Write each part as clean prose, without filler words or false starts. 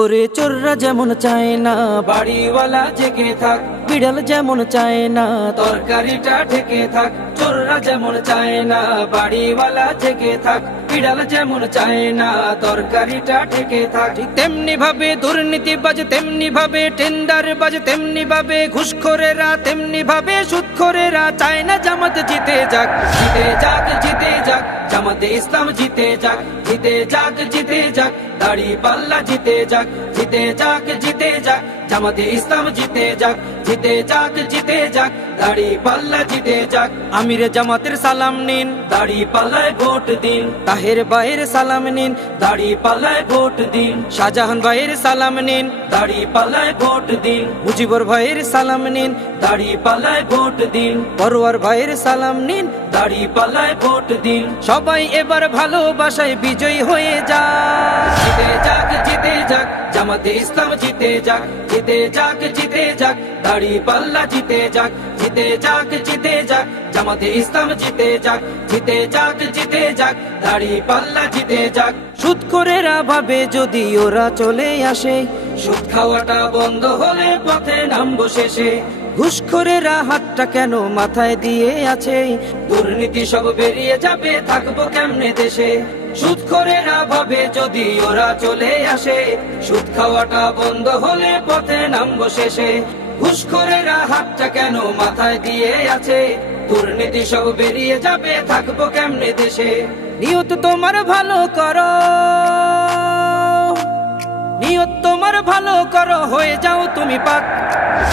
ওরে চোররা যেমন চায় না বাড়িওয়ালা জেগে থাক, বিড়াল যেমন চায় না তরকারিটা ঢেকে থাক। চোররা যেমন চায় না বাড়িওয়ালা জেগে থাক, বিড়াল যেমন চায় না তরকারিটা ঢেকে থাক। ঠিক তেমনি ভাবে দুর্নীতিবাজ, তেমনি ভাবে টেন্ডারবাজ, তেমনি ভাবে ঘুষখোরেরা, তেমনি ভাবে সুদখোরেরা চায় না জামাত জিতে যাক। জিতে যাক, জিতে যাক, জামাতে ইসলাম জিতে যাক। জিতে যাক, জিতে যাক, দাড়ি পাল্লা জিতে যাক। জিতে যাক, জিতে যাক, জামাতে ইসলাম জিতে যাক। জিতে যাক, জিতে যাক, দাড়ি পাল্লা জিতে যাক। আমির জামাতের সালাম নিন, দাড়ি পাল্লায় ভোট দিন। তাহের ভাইয়ের সালাম নিন, দাড়ি পাল্লায় ভোট দিন। শাহজাহান ভাইয়ের সালাম নিন, দাড়ি পাল্লায় ভোট দিন। মুজিবুর ভাইয়ের সালাম নিন, দাড়ি পাল্লায় ভোট দিন। পরোয়ার ভাইয়ের সালাম নিন, দাড়ি পাল্লায় ভোট দিন। সবাই এবার ভালোবাসায় বিজয়ী হয়ে যাক। জিতে যাক, জিতে যাক, জামাতে ইসলাম জিতে যাক। জিতে যাক, জিতে যাক, দাড়ি পাল্লা জিতে যাক। জিতে যাক, জিতে যাক, জামাতে ইসলাম জিতে যাক। জিতে যাক, জিতে যাক, দাড়ি পাল্লা জিতে যাক। সুদখোরেরা ভাবে যদি ওরা চলে আসে, সুদ খাওয়াটা বন্ধ হলে পথে নামবো শেষে। ঘুষখোরেরা হাতটা কেন মাথায় দিয়ে আছে, দুর্নীতি সব বেরিয়ে যাবে, থাকবো কেমনে দেশে। সুদখোরেরা ভাবে যদি ওরা চলে আসে, সুদ খাওয়াটা বন্ধ হলে পথে নামবো শেষে। ঘুষখোরেরা হাতটা কেন মাথায় দিয়ে আছে, দুর্নীতি সব বেরিয়ে যাবে, থাকবো কেমনে দেশে। নিয়ত তোমার ভালো করো, নিয়ত তোমার ভালো করো, হয়ে যাও তুমি পাক।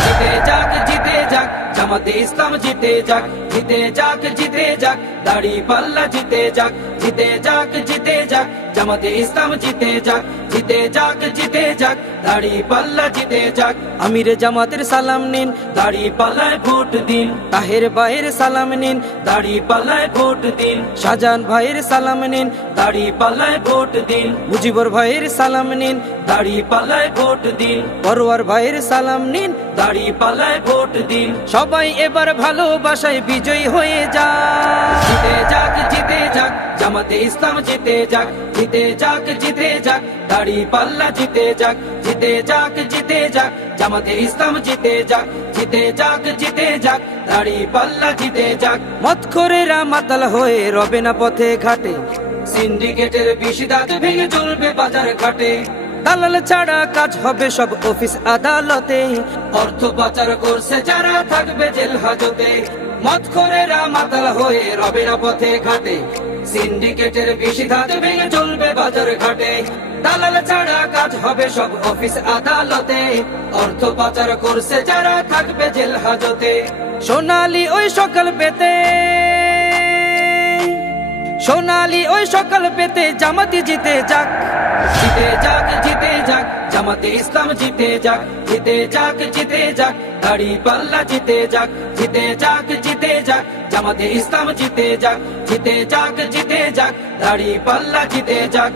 জিতে যাক, জিতে যাক, জামাতে ইসলাম জিতে যাক। জিতে যাক, জিতে যাক, দাড়ি পাল্লা জিতে যাক। জিতে যাক, জিতে যাক, জামাতে ইসলাম জিতে যাক। জিতে যাক, জিতে যাক, দাড়ি পাল্লা জিতে যাক। আমির জামাতের সালাম নিন, দাড়ি পাল্লায় ভোট দিন। তাহের ভাইয়ের সালাম নিন, দাড়ি পাল্লায় ভোট দিন। শাহজাহান ভাইয়ের সালাম নিন, দাড়ি পাল্লায় ভোট দিন। মুজিবুর ভাইয়ের সালাম নিন, দাড়ি পাল্লায় ভোট দিন। পরোয়ার ভাইয়ের সালাম নিন, দাড়ি পাল্লায় ভোট দিন। সবাই এবার ভালোবাসায় বিজয়ী হয়ে যাক। জিতে যাক, জিতে যাক, জামাতে ইসলাম জিতে যাক। জিতে যাক, জিতে যাক, দাড়ি পাল্লা জিতে যাক। জিতে যাক, জিতে যাক, জামাতে ইসলাম জিতে যাক। জিতে যাক, জিতে যাক, দাড়ি পাল্লা জিতে যাক। মদখোরেরা মাতাল হয়ে রবে না পথে ঘাটে, সিন্ডিকেটের বিশিদাত ভেঙে চলবে বাজার ঘাটে। দালাল ছাড়া কাজ হবে সব অফিস আদালতে, অর্থ পাচার করছে যারা থাকবে জেল হাজতে। মদখোরেরা মাতাল হয়ে রবে না পথে ঘাটে, সিন্ডিকেটের বিশিদাত ভেঙে চলবে বাজার ঘাটে। দালাল ছাড়া কাজ হবে সব অফিস আদালতে, অর্থ পাচার করছে যারা থাকবে জেল হাজতে। সোনালি ওই সকাল পেতে, সোনালি ওই সকাল পেতে জামাতে জিতে যাক। জিতে যাক, জিতে যাক, জামাতে ইসলাম জিতে যাক। জিতে যাক, জিতে যাক, দাড়ি পাল্লা জিতে যাক। জিতে যাক, জিতে যাক, জামাতে ইসলাম জিতে যাক। জিতে যাক, জিতে যাক, দাড়ি পাল্লা জিতে যাক।